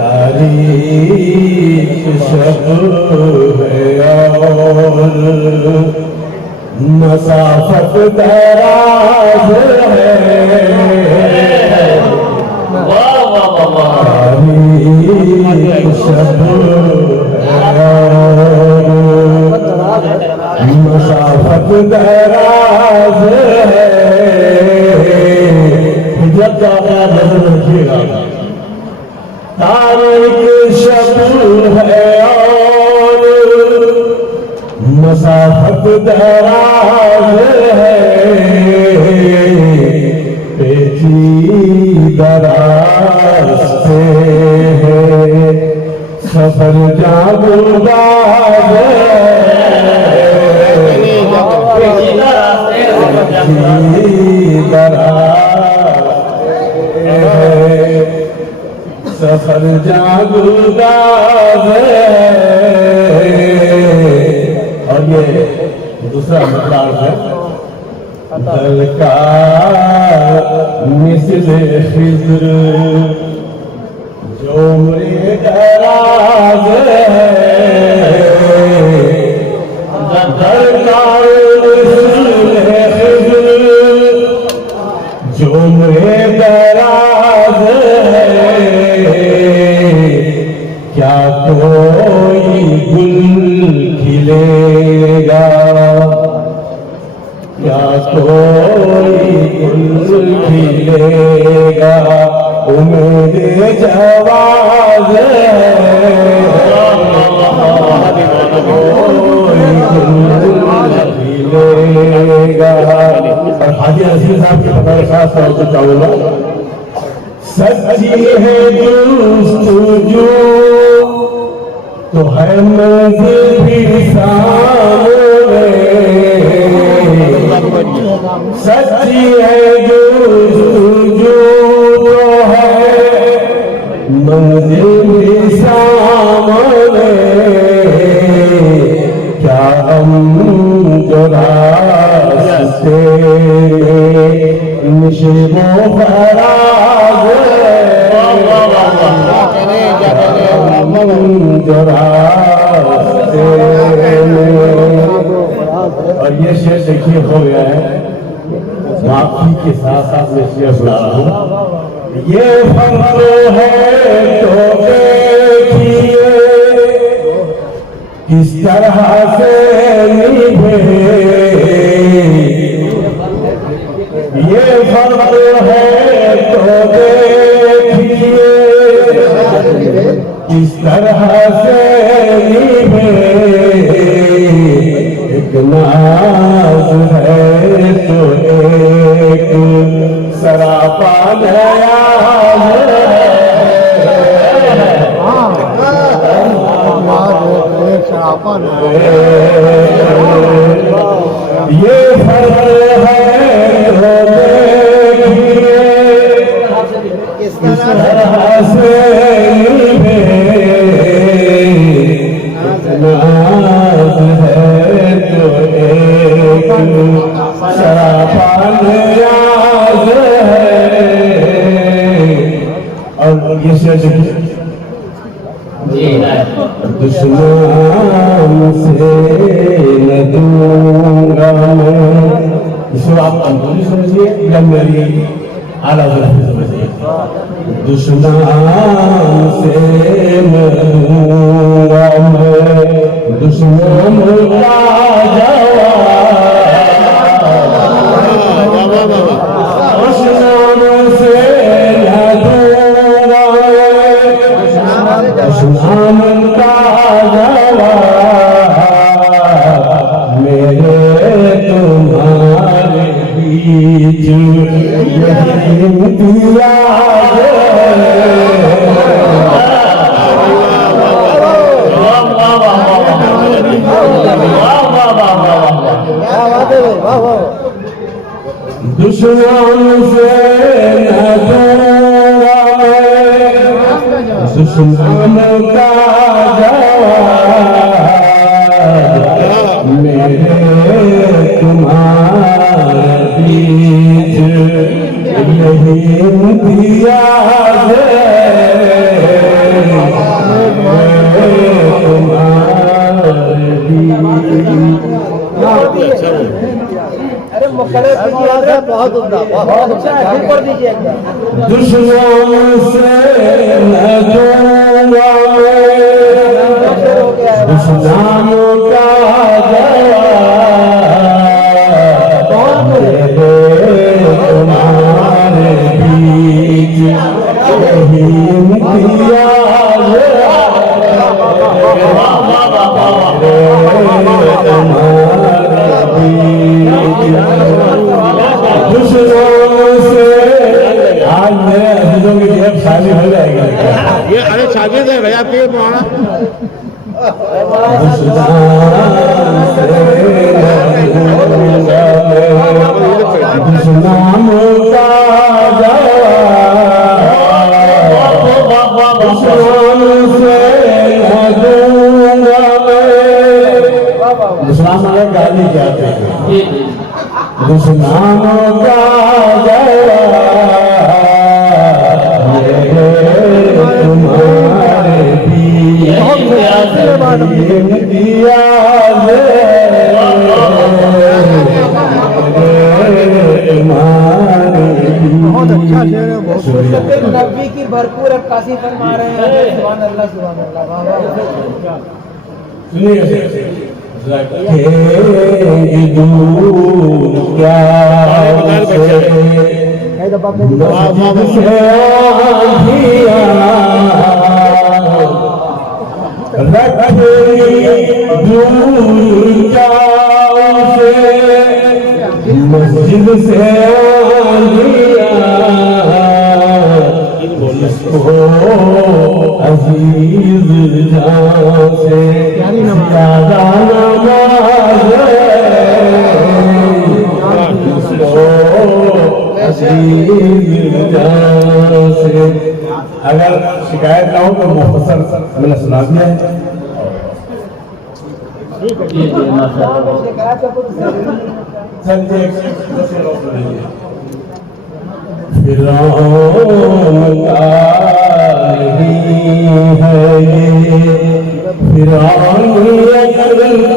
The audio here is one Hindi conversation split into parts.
तारीख शब है और मसाफत दराज है। तारीख शब है और मसाफत दराज है। जब जाता नजर रखिएगा, तारीख शब है और मसाफत दराज है। पेचीदा रास्ते है, सफर जागुदार है। पेचीदा रास्ते है, सफर जागुदार है। और ये दूसरा मतलब है, दल का मिस्ल खिज़्र जो उम्रे दराज है। दल का मिस्ल खिज़्र जो उम्रे दराज है। क्या कोई गुल खिलेगा, क्या कोई गुल खिलेगा, उम्मीद जवाज़ है। कोई गुल खिलेगा। और हाजी नसीर साहब की पता खास तौर से चाहूंगा, सच्ची है जुस्तजू तो है मंजिल भी सामने। सच्ची है जुस्तजू तो है मंजिल भी सामने। क्या हम जो रास्ते निशिबो फराज है। और ये शेर देखिए हो गया है, माफी के साथ साथ में शेर सुना रहा हूँ। ये फर्क है तो देखिए किस तरह से निभे। ये फर्क है तो देखिए किस तरह से निभे। एक नाज है तो एक सरापा नया है। ये फर्क है तो देखिए किस तरह से निभे। नाज है तो एक सरापा न्याज है। और ये शेर दुश्मन से न दूंगा मैं। इसको आप अंतुली समझिए या मेरी आला समझिए। दुश्मन से न दूंगा मैं दुश्मन का जवाब। दुश्मन से न दूंगा दुश्मन का जवाब। मेरे तुम्हारे बीच यही इम्तियाज है। दुश्मन से न दूंगा दुश्मन का जवाब। मेरे तुम्हारे बीच यही इम्तियाज है। बहुत उम्दा, बहुत अच्छा है। ऊपर दीजिए दुश्मन से न दूंगा दुश्मनों का तुम्हारे बीच यही इम्तियाज दुश्मनों से आज मेरे अजीजों की जेब खाली हो जाएगी। ये अरे शागिर्द है भैया आपके मौलाना दुश्मनों का दुश्मन गाली जाते हैं दुश्मनों का तुम्हारे बहुत अच्छा शेर है। नबी की भरपूर अक्कासी फरमा रहे हैं। सुभान अल्लाह सुभान अल्लाह। वाह वाह। सुनिए क्या मस्जिद से अजीज जान से ज्यादा नमाज अजीज जान से। अगर शिकायत ना हो तो मुख्तसर मैंने सुना दिया है। फिरौन का नहीं है ये फिरौन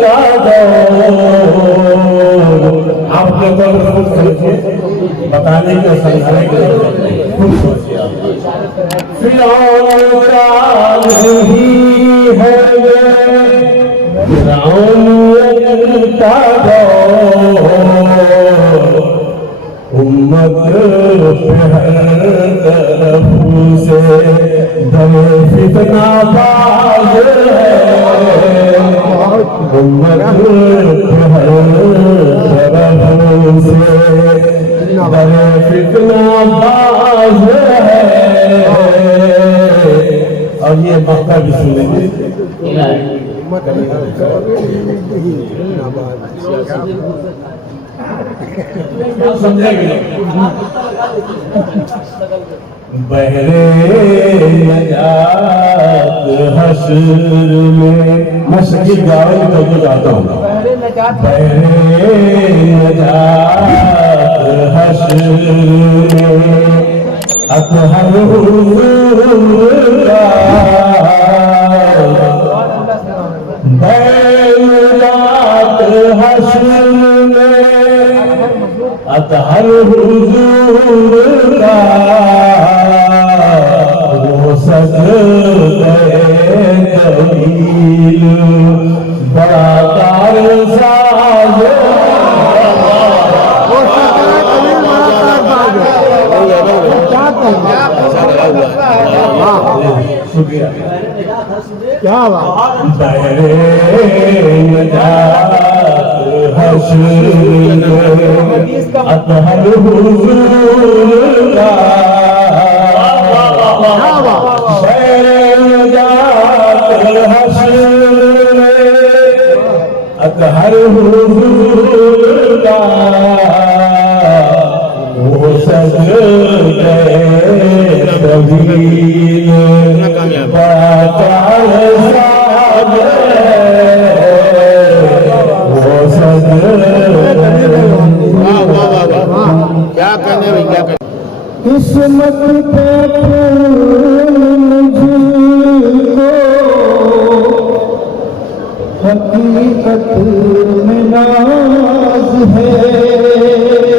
का दौर। आपके तो खुद सोचिए बताने के समझाने के खुद सोचिए। फिरौन का नहीं है ये फिरौन का दौर। उम्मत तरफ से दर फितना बाज है। उम्मत तरफ से दर फितना बाज है। और ये मक्का भी सुनेंगे समझेंगे। बहरे नजात हश्र में मैं शकील गावे में तो जाता हूँ। बहरे नजात हश्र में अतहर हुजूर का बैरात हश्र में अतहर हुजूर का वो सज तवील बड़ा कार साज शुक्रिया। क्या बात बहरे नजात हश्र अतहर हुजूर का बहरे नजात हश्र अतहर हुजूर का वो सज गए तवील बाताल साज वो सज क्या करने भाई क्या करने किस्मत पे मुझको हकीकत में नाज है।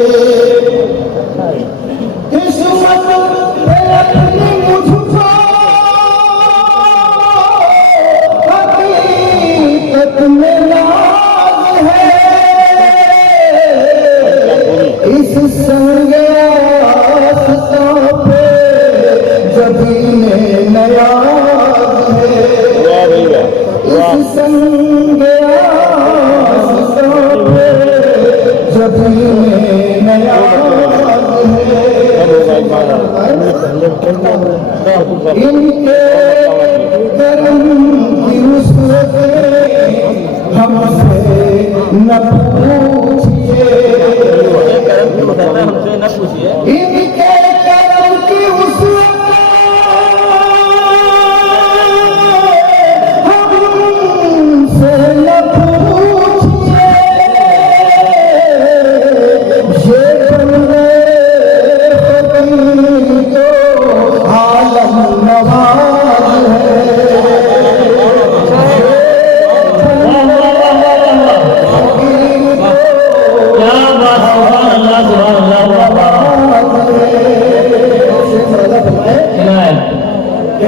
नया है वाह भाई वाह वाह इस संगे जब में नया इनके कर्म की उसरत हमसे न पूछिए इनके कर्म की उसरत हमसे न पूछिए ये बंदे तो आलम नवाज है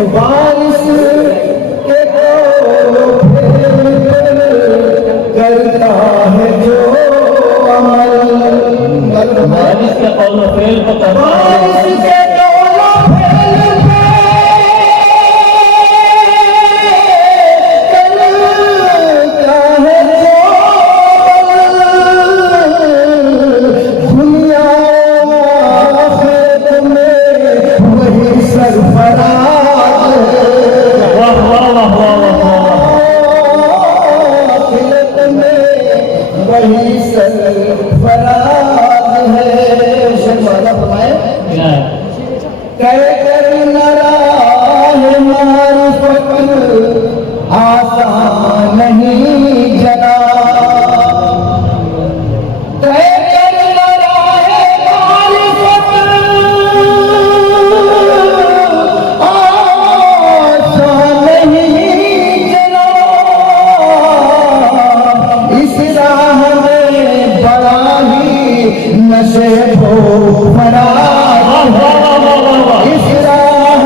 बारिश के करता है जो अमल बारिश के कौलो फेल को बारिश के कौलो फेल करता है जो दुनिया आखिरत में वही सरफराज वाह वाह वाह वाह आखिरत में वही सरफराज है शर्माला फरमाए कह कर नाराज मारिफत आसान नहीं जना नशे भो फराज इस राह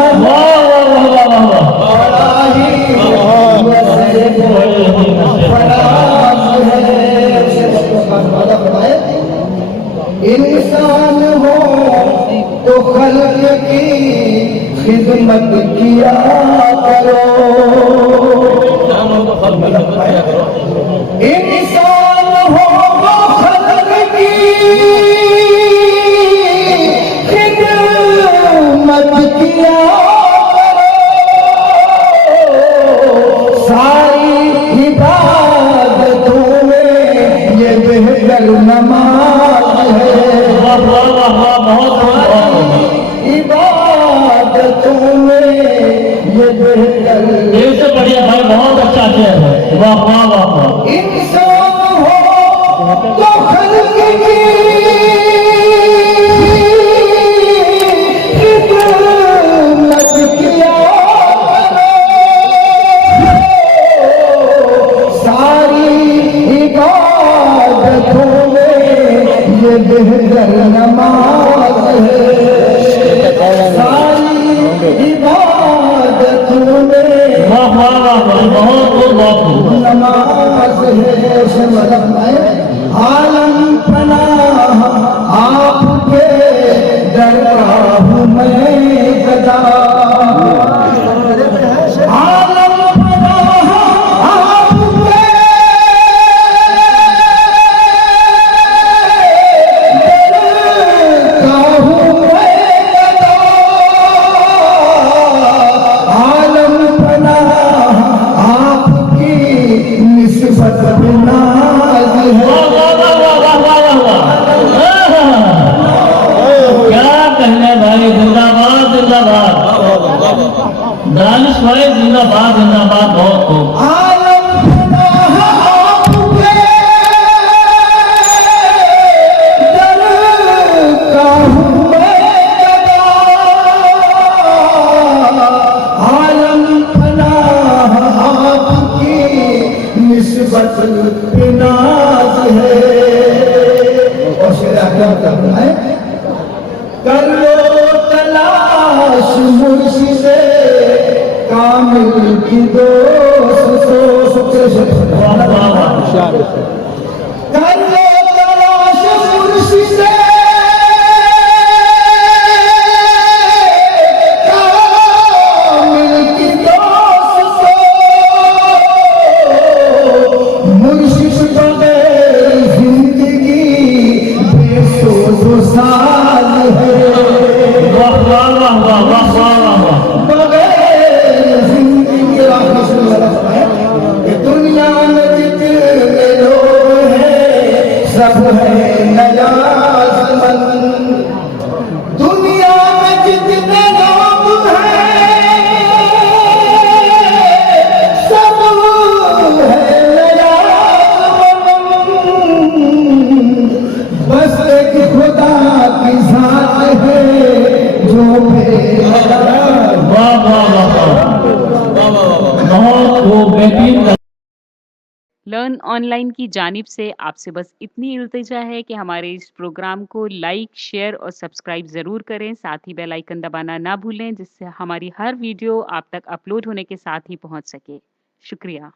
बड़ा ही नशे भो फराज है इंसान हो तो खल्क की खिदमत किया करो इंसान हो तो खल्क की खिदमत किया करो सारी इबादतों में ये बेहतर नमाज है इबादतों में ये बेहतर से बढ़िया भाई बहुत अच्छा किया है वाह वाह वाह वाह इंसान हो तो खल्क की खिदमत किया करो सारी इबादतों में ये बेहतर नमाज है सारी इबादतों में वाह वाह वाह बहुत नमाज है शर्म आलम पनाह आपके दरगाह में गदा आलम पनाह आपके दरगाह में गदा आलम पनाह आपकी निस्बत नाज है क्या कहने भाई जिंदाबाद जिंदाबाद दानिश भाई जिंदाबाद जिंदाबाद बहुत खूब आलम पनाह आपके दरगाह में गदा आलम पनाह आपकी निस्बत नाज है और शेरा क्या करना है कर लो तलाश मुर्शिदे कामिल की दोस्त वाह वाह वाह कर लो तलाश मुर्शिदे बहुत खूब बेहतरीन। लर्न ऑनलाइन की जानिब से आपसे बस इतनी इल्तिजा है कि हमारे इस प्रोग्राम को लाइक, शेयर और सब्सक्राइब ज़रूर करें। साथ ही बेल आइकन दबाना ना भूलें, जिससे हमारी हर वीडियो आप तक अपलोड होने के साथ ही पहुंच सके। शुक्रिया।